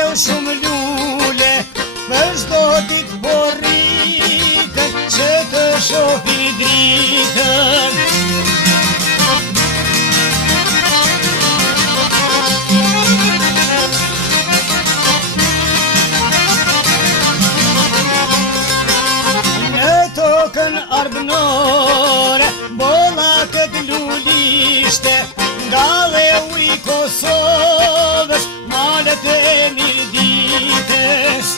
sjell shumë lule, për çdo ditë porritën, që të shohi dritën. Në tokën arbënore, bolla këtë lulishte, nga dheu I Kosovës, malet e Mirditës.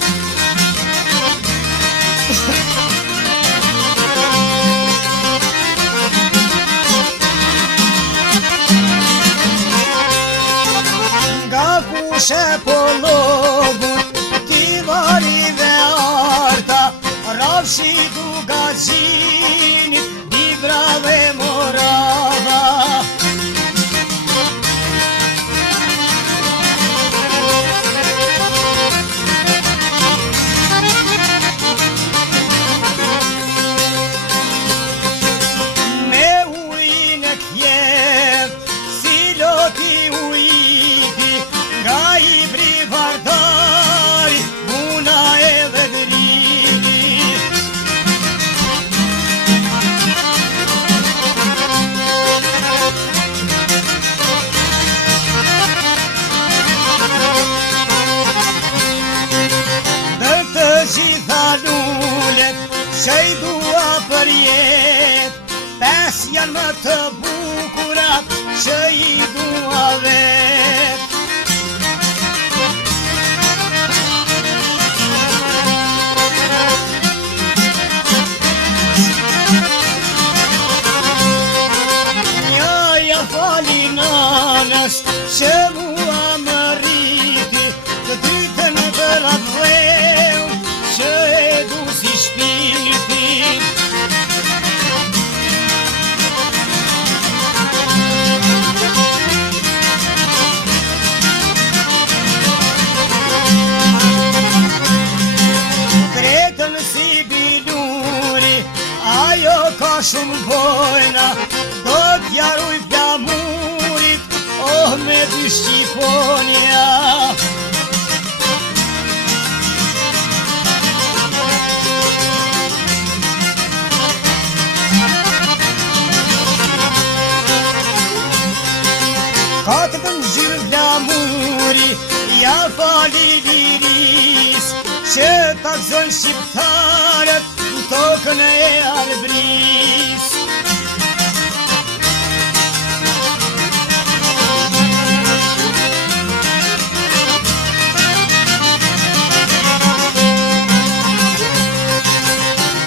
Nga kushe po logun, Tivari dhe Arta, Rafshi du Gazinit, Dibra dhe Morava. Me ujin e Kjev, si loti ujiti, nga Ibri Vardari, Buna e Vedrini. Dër të gjitha lulet, që I dua për jet, pes janë më të bukurat, që I dua vet. Njaja fali nanës, që mua më rriti, të dytën për atë dheu, që e du si shpirtin. Tretën si biluri, ajo ka shumë bojna, do t'jaruj flamurit, oh me dy Shqiponia. Katëtën zhyrë flamuri, ja fali liris, që ta gëzën shqiptarët në tokën e Arbris.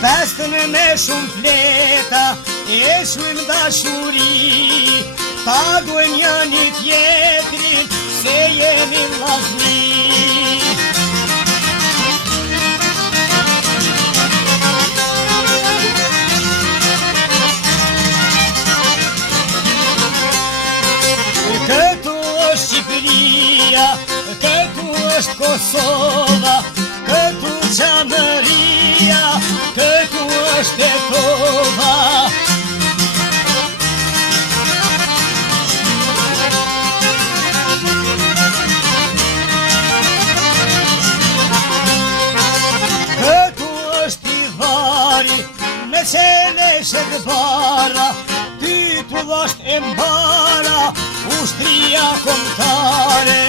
Festën me shumë fleta, e shumë dashuri, ta duen njëni tjetrin, se jemi vllazni. Këtu është Shqipëria, këtu është Kosova, këtu Qamëria, këtu është Tetova. Këtu është Tivari, me qeleshet bara, titullasht e mbara, ushtria kombëtare.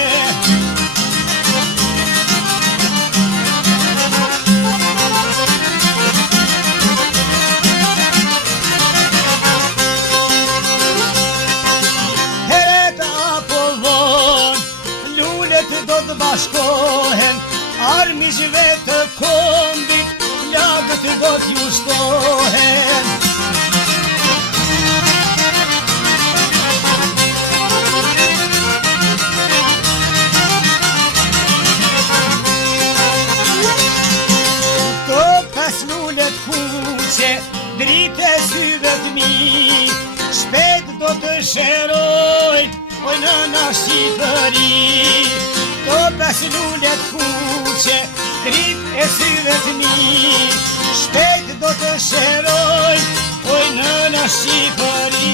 Heret apo vonë, lulet do të bashkohen, armiqve të kombit, lagët do t'ju shtohen. Lulet kuqe, drite syve t'mi, shpet do të sherojt, oj nëna Shqipëri. To pes lulet kuqe, drite syve t'mi, shpet do të sherojt, oj nëna Shqipëri.